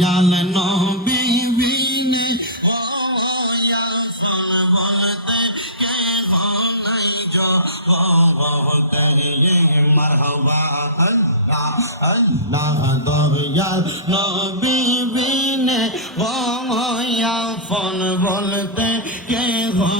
দয়াল নবী বিনে ও ইয়া সালাতে কে নাই জো ও বলতে মারহাবা আল্লাহ আল্লাহ দয়াল নবী বিনে ও ফোন বলতে কে নাই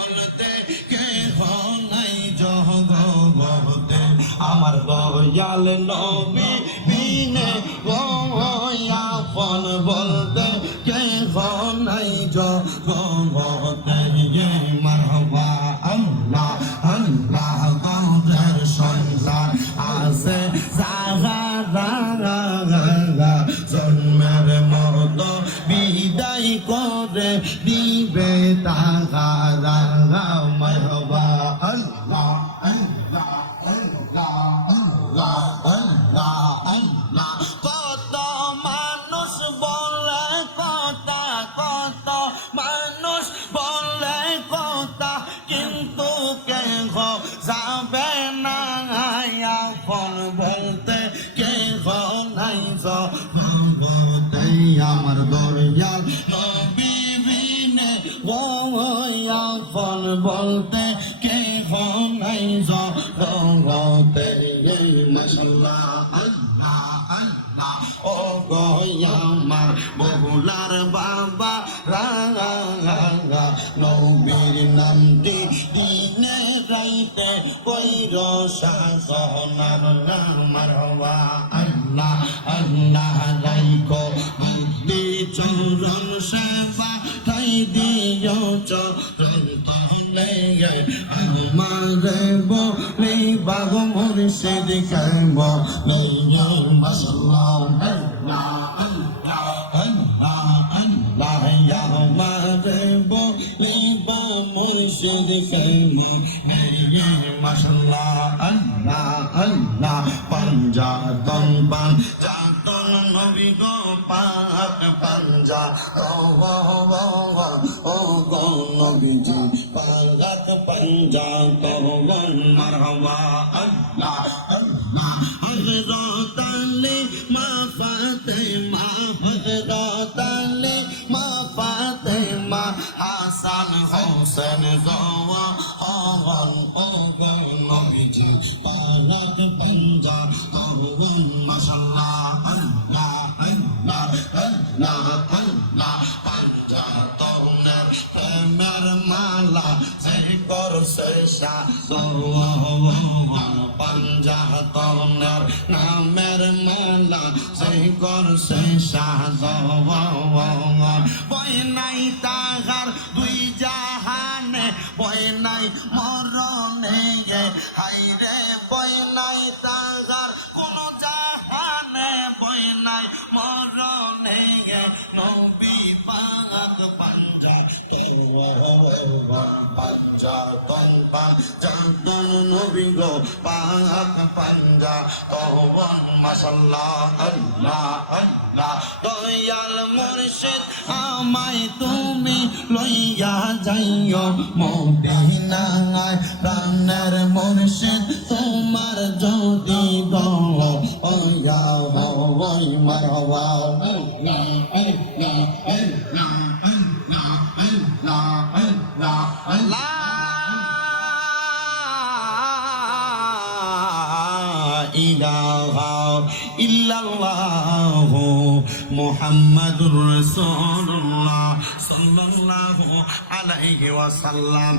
বলতে কে নাই জগতে আমার দয়াল নবী বিনে বলতে কেহ নাই জগতে তাহারা মারবা আল্লাহ আল্লাহ আল্লাহ আল্লাহ আল্লাহ আল্লাহ কত মানুষ বলে কত মানুষ বলে কথা কিন্তু কে যাবে না ফল বলতে কে নাই জগতে আমার দরিয়াল ফল বলতে কে নাই জগতে। মাশাল্লাহ আল্লাহ আল্লাহ। ও গয়ামা বাবা রাঙা নবীর নামটি দিনে রাইতে কইর শাসনার নামার হওয়া আল্লাহ আল্লাহ। দিও চরণ তলে আমারে বলে বাগ মুর্শিদ কেব মাসাল্লাহ আল্লাহ আল্লাহ আল্লাহ আল্লাহ ইয়া আমারে বলে বা মুর্শিদ কেব মাসাল্লাহ আল্লাহ আল্লাহ পঞ্জাতন পঞ্জাতন নবী গো পাক পঞ্জা ও ও গো নবীজি পাক পঞ্জাতন মারহাবা আল্লাহ আল্লাহ হযরত আলী মা ফাতেমা হযরত আলী মা ফাতেমা হাসান হোসেন জওয়া আহন ওগো নবীজি পাক পঞ্জা তরুণ মাশাল্লাহ আল্লাহ আল্লাহ আল্লাহ আল্লাহ পঞ্জা মালা যে করছে শাহ পঞ্জা তরুণের নামের মালা যে করছে শাহ বই নাই তাহার দুই জাহানে বই নাই মরণে হাই পাক পাঞ্জা তবন মাশাল্লাহ আল্লাহ আল্লাহ দয়াল মুর্শিদ আমায় তুমি লইয়া যাইও মদিনায় প্রাণের মুর্শিদ তোমার যদি দল ওয়া ওই মারওয়া আল্লাহ আল্লাহ আল্লাহ লা লা লা ইলাহা ইল্লাল্লাহু সাল্লাল্লাহু আলাইহি ওয়াসাল্লাম।